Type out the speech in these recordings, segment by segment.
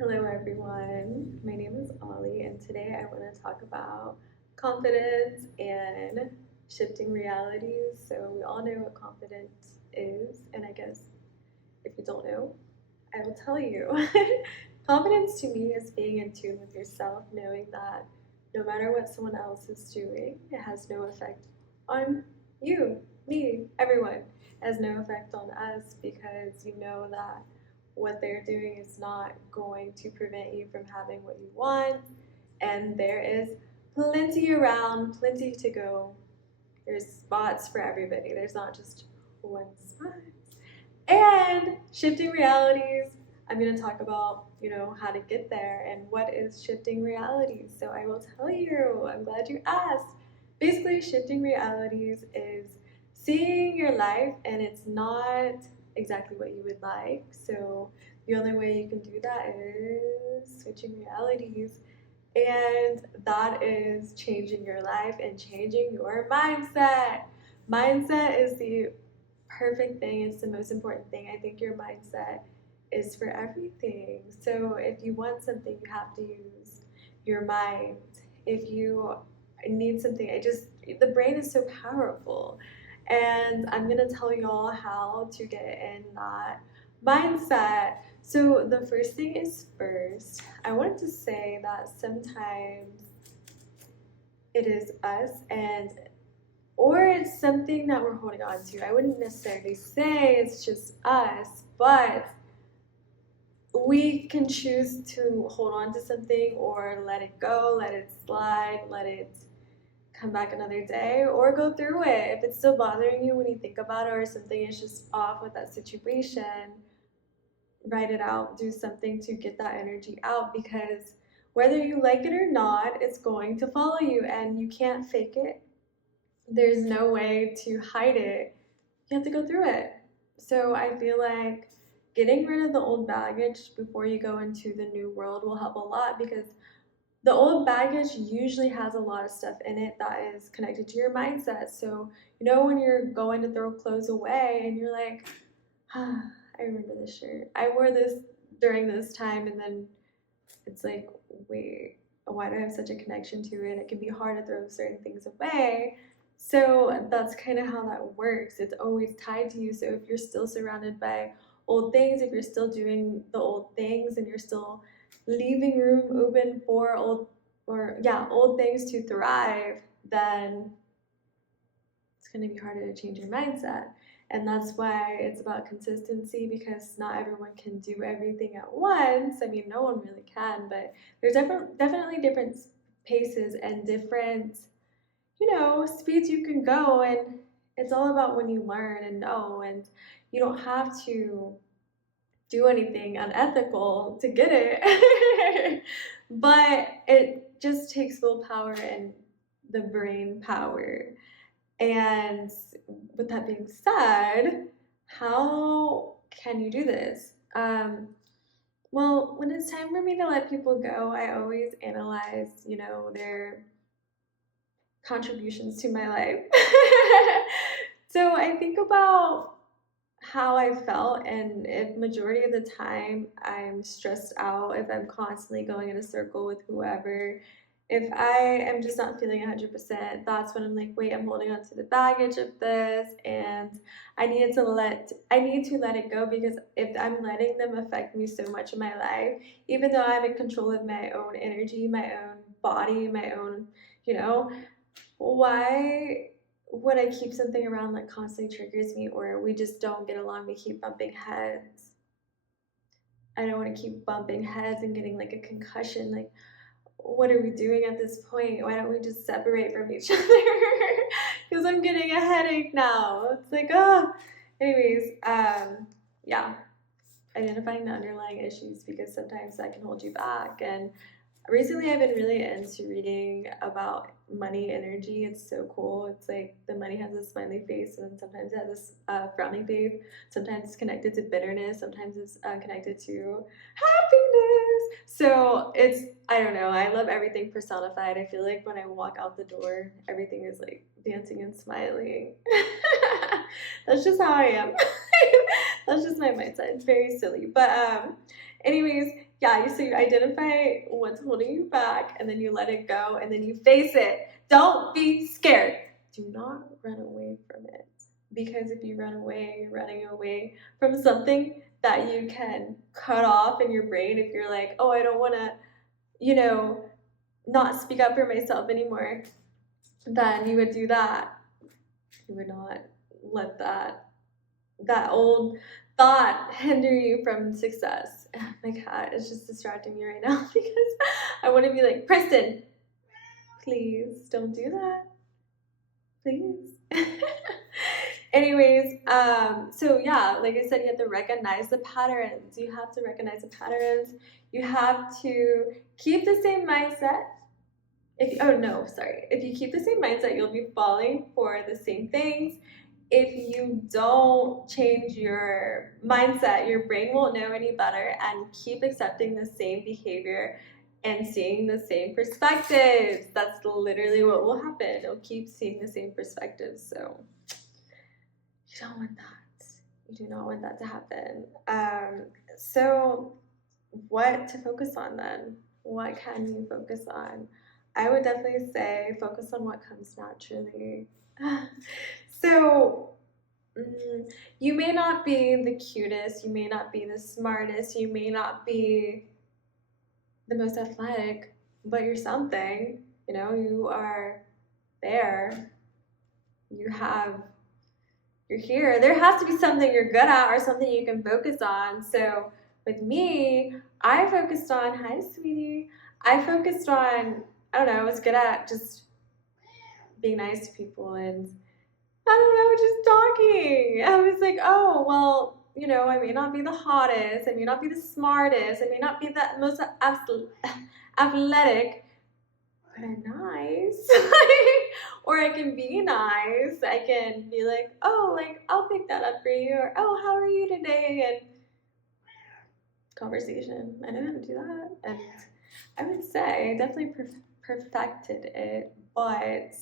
Hello, everyone. My name is Ollie, and today I want to talk about confidence and shifting realities. So, we all know what confidence is, and I guess if you don't know, I will tell you. Confidence to me is being in tune with yourself, knowing that no matter what someone else is doing, it has no effect on you, me, everyone. It has no effect on us because you know that what they're doing is not going to prevent you from having what you want. And there is plenty around, plenty to go. There's spots for everybody, there's not just one spot. And shifting realities, I'm going to talk about, how to get there and what is shifting realities. So I will tell you, I'm glad you asked. Basically, shifting realities is seeing your life and it's not exactly what you would like. So the only way you can do that is switching realities. And that is changing your life and changing your mindset. Mindset is the perfect thing. It's the most important thing. I think your mindset is for everything. So if you want something, you have to use your mind. If you need something, the brain is so powerful. And I'm gonna tell y'all how to get in that mindset. So the first thing is first, I wanted to say that sometimes it is us and or it's something that we're holding on to. I wouldn't necessarily say it's just us, but we can choose to hold on to something or let it go, let it slide, let it come back another day, or go through it. If it's still bothering you when you think about it, or something is just off with that situation, write it out, do something to get that energy out because whether you like it or not, it's going to follow you and you can't fake it. There's no way to hide it. You have to go through it. So I feel like getting rid of the old baggage before you go into the new world will help a lot because the old baggage usually has a lot of stuff in it that is connected to your mindset. So, when you're going to throw clothes away and you're like, ah, I remember this shirt. I wore this during this time, and then it's like, wait, why do I have such a connection to it? It can be hard to throw certain things away. So that's kind of how that works. It's always tied to you. So if you're still surrounded by old things, if you're still doing the old things and you're still leaving room open for old things to thrive, then it's going to be harder to change your mindset. And that's why it's about consistency because not everyone can do everything at once. I mean, no one really can, but there's definitely different paces and different, speeds you can go. And it's all about when you learn and know. And you don't have to do anything unethical to get it. But it just takes willpower and the brain power. And with that being said, how can you do this? Well, when it's time for me to let people go, I always analyze, their contributions to my life. So I think about how I felt, and if majority of the time I'm stressed out, if I'm constantly going in a circle with whoever, if I am just not feeling 100%, that's when I'm like, wait, I'm holding on to the baggage of this, and I need to let it go because if I'm letting them affect me so much in my life, even though I'm in control of my own energy, my own body, my own, why would I keep something around that constantly triggers me or we just don't get along, we keep bumping heads? I don't want to keep bumping heads and getting like a concussion. Like, what are we doing at this point? Why don't we just separate from each other? Because I'm getting a headache now. It's like, oh. Anyways, yeah, identifying the underlying issues because sometimes that can hold you back. And recently I've been really into reading about money energy. It's so cool. It's like the money has a smiley face and then sometimes it has this frowny face. Sometimes it's connected to bitterness. Sometimes it's connected to happiness. So I don't know. I love everything personified. I feel like when I walk out the door, everything is like dancing and smiling. That's just how I am. That's just my mindset. It's very silly. But anyways, Yeah, so you identify what's holding you back, and then you let it go, and then you face it. Don't be scared. Do not run away from it. Because if you run away, you're running away from something that you can cut off in your brain if you're like, oh, I don't want to, you know, not speak up for myself anymore. Then you would do that. You would not let that old thought hinder you from success. My cat is just distracting me right now because I want to be like, Preston, please don't do that. Please. Anyways, so yeah, like I said, you have to recognize the patterns. You have to recognize the patterns. You have to keep the same mindset. If you keep the same mindset, you'll be falling for the same things. If you don't change your mindset, your brain won't know any better and keep accepting the same behavior and seeing the same perspectives. That's literally what will happen. It'll keep seeing the same perspectives. So you don't want that. You do not want that to happen. So what to focus on then? What can you focus on? I would definitely say focus on what comes naturally. So, you may not be the cutest, you may not be the smartest, you may not be the most athletic, but you're something. You know, you are there. You're here. There has to be something you're good at or something you can focus on. So, with me, I focused on, hi, sweetie. I focused on, I don't know, I was good at just being nice to people and I don't know, just talking. I was like, oh, well, you know, I may not be the hottest, I may not be the smartest, I may not be the most athletic, but I'm nice. Or I can be nice. I can be like, oh, like, I'll pick that up for you. Or, oh, how are you today? And conversation. I know how to do that. And I would say I definitely perfected it, but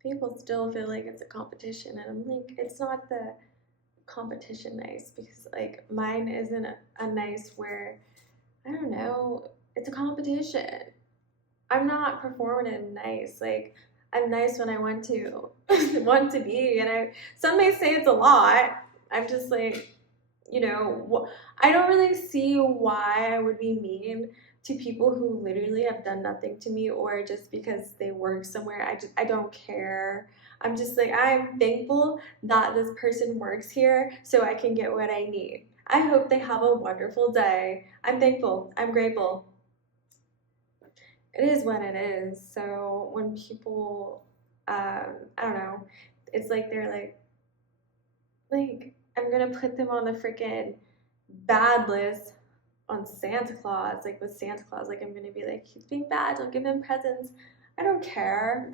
people still feel like it's a competition, and I'm like, it's not the competition nice, because like mine isn't a nice where, I don't know, it's a competition. I'm not performative nice. Like, I'm nice when I want to want to be, and some may say it's a lot. I'm just like, you know, I don't really see why I would be mean to people who literally have done nothing to me, or just because they work somewhere. I don't care. I'm just like, I'm thankful that this person works here so I can get what I need. I hope they have a wonderful day. I'm thankful. I'm grateful. It is what it is. So when people, I don't know, it's like they're like I'm gonna put them on the freaking bad list on Santa Claus, like with Santa Claus, like I'm gonna be like, he's being bad, don't give him presents. I don't care.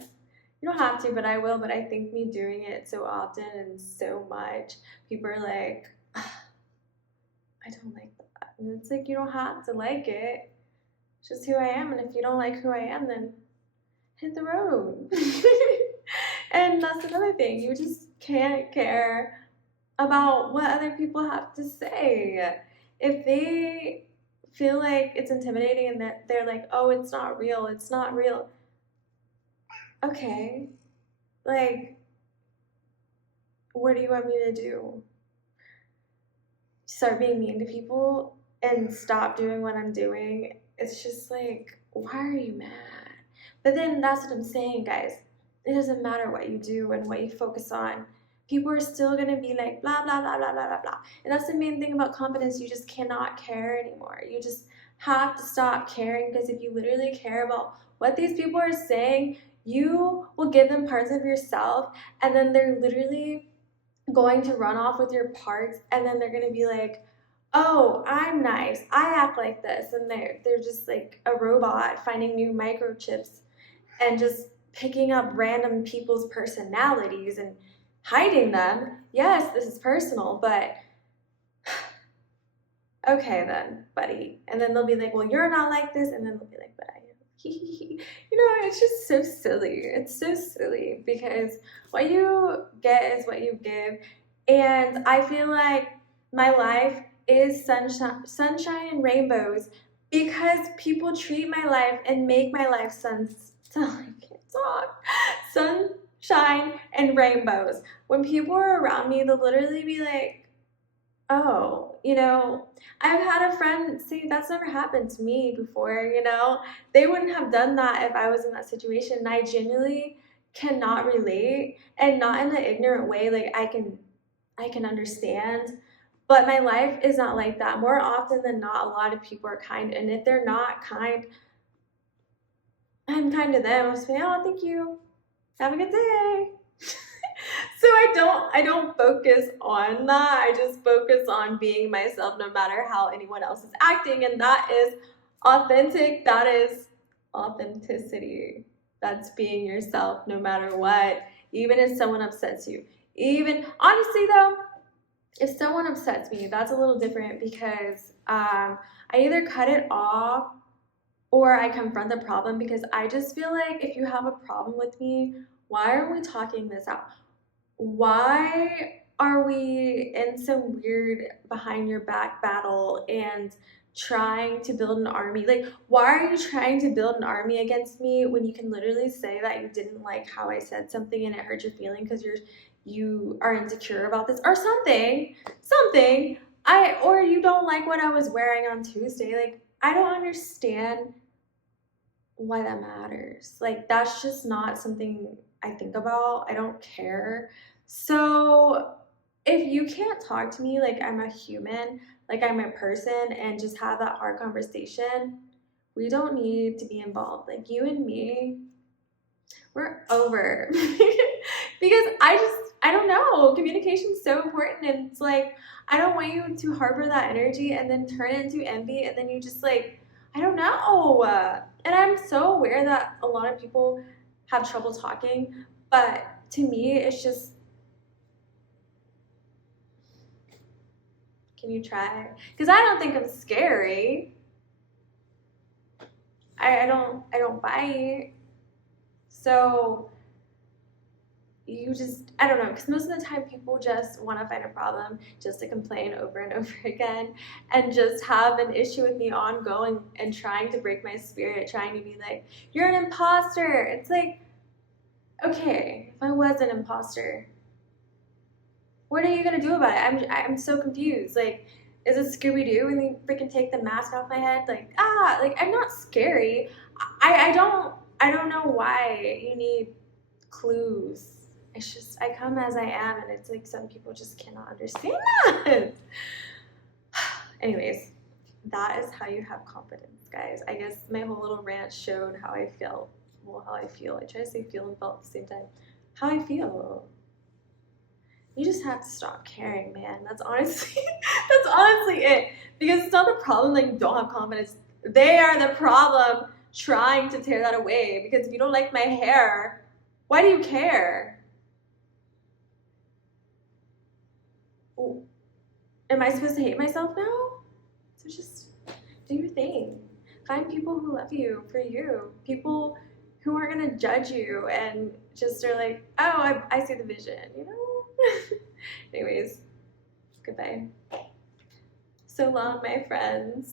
You don't have to, but I will. But I think me doing it so often and so much, people are like, I don't like that. And it's like, you don't have to like it. It's just who I am. And if you don't like who I am, then hit the road. And that's another thing. You just can't care about what other people have to say. If they feel like it's intimidating and that they're like, oh, it's not real, it's not real. Okay, like, what do you want me to do? Start being mean to people and stop doing what I'm doing? It's just like, why are you mad? But then that's what I'm saying, guys. It doesn't matter what you do and what you focus on. People are still going to be like, blah, blah, blah, blah, blah, blah, blah. And that's the main thing about confidence. You just cannot care anymore. You just have to stop caring, because if you literally care about what these people are saying, you will give them parts of yourself, and then they're literally going to run off with your parts, and then they're going to be like, oh, I'm nice, I act like this, and they're just like a robot finding new microchips and just picking up random people's personalities and hiding them. Yes, this is personal, but okay then, buddy. And then they'll be like, well, you're not like this, and then they'll be like, but I am. You know, it's just so silly. It's so silly, because what you get is what you give. And I feel like my life is sunshine and rainbows because people treat my life and make my life I can't talk. Sunshine and rainbows. When people are around me, they'll literally be like, oh, I've had a friend say that's never happened to me before, They wouldn't have done that if I was in that situation. And I genuinely cannot relate, and not in an ignorant way. Like I can understand, but my life is not like that. More often than not, a lot of people are kind, and if they're not kind, I'm kind to them. I'll say, oh, thank you. Have a good day. So I don't focus on that. I just focus on being myself no matter how anyone else is acting, and that is authentic. That is authenticity. That's being yourself no matter what, even if someone upsets you. Even honestly though, if someone upsets me, that's a little different because I either cut it off or I confront the problem, because I just feel like if you have a problem with me, why aren't we talking this out? Why are we in some weird behind your back battle and trying to build an army? Like, why are you trying to build an army against me when you can literally say that you didn't like how I said something and it hurt your feeling because you are insecure about this or something, or you don't like what I was wearing on Tuesday. Like, I don't understand why that matters. Like, that's just not something I think about. I don't care. So if you can't talk to me like I'm a human, like I'm a person, and just have that hard conversation, we don't need to be involved. Like, you and me, we're over. Because I don't know. Communication is so important, and it's like, I don't want you to harbor that energy and then turn it into envy, and then you just like, I don't know. And I'm so aware that a lot of people have trouble talking, but to me, it's just, can you try? Because I don't think I'm scary. I don't bite. So you just, I don't know, because most of the time people just want to find a problem just to complain over and over again and just have an issue with me ongoing and trying to break my spirit, trying to be like, you're an imposter. It's like, okay, if I was an imposter, what are you gonna do about it? I'm so confused. Like, is it Scooby-Doo and they freaking take the mask off my head? Like, like, I'm not scary. I don't know why you need clues. It's just, I come as I am, and it's like some people just cannot understand that. Anyways, that is how you have confidence, guys. I guess my whole little rant showed how I feel. Well, how I feel. I try to say feel and felt at the same time. How I feel. You just have to stop caring, man. That's honestly it. Because it's not the problem that you don't have confidence. They are the problem trying to tear that away. Because if you don't like my hair, why do you care? Am I supposed to hate myself now? So just do your thing. Find people who love you for you. People who aren't going to judge you and just are like, oh, I see the vision, Anyways, goodbye. So long, my friends.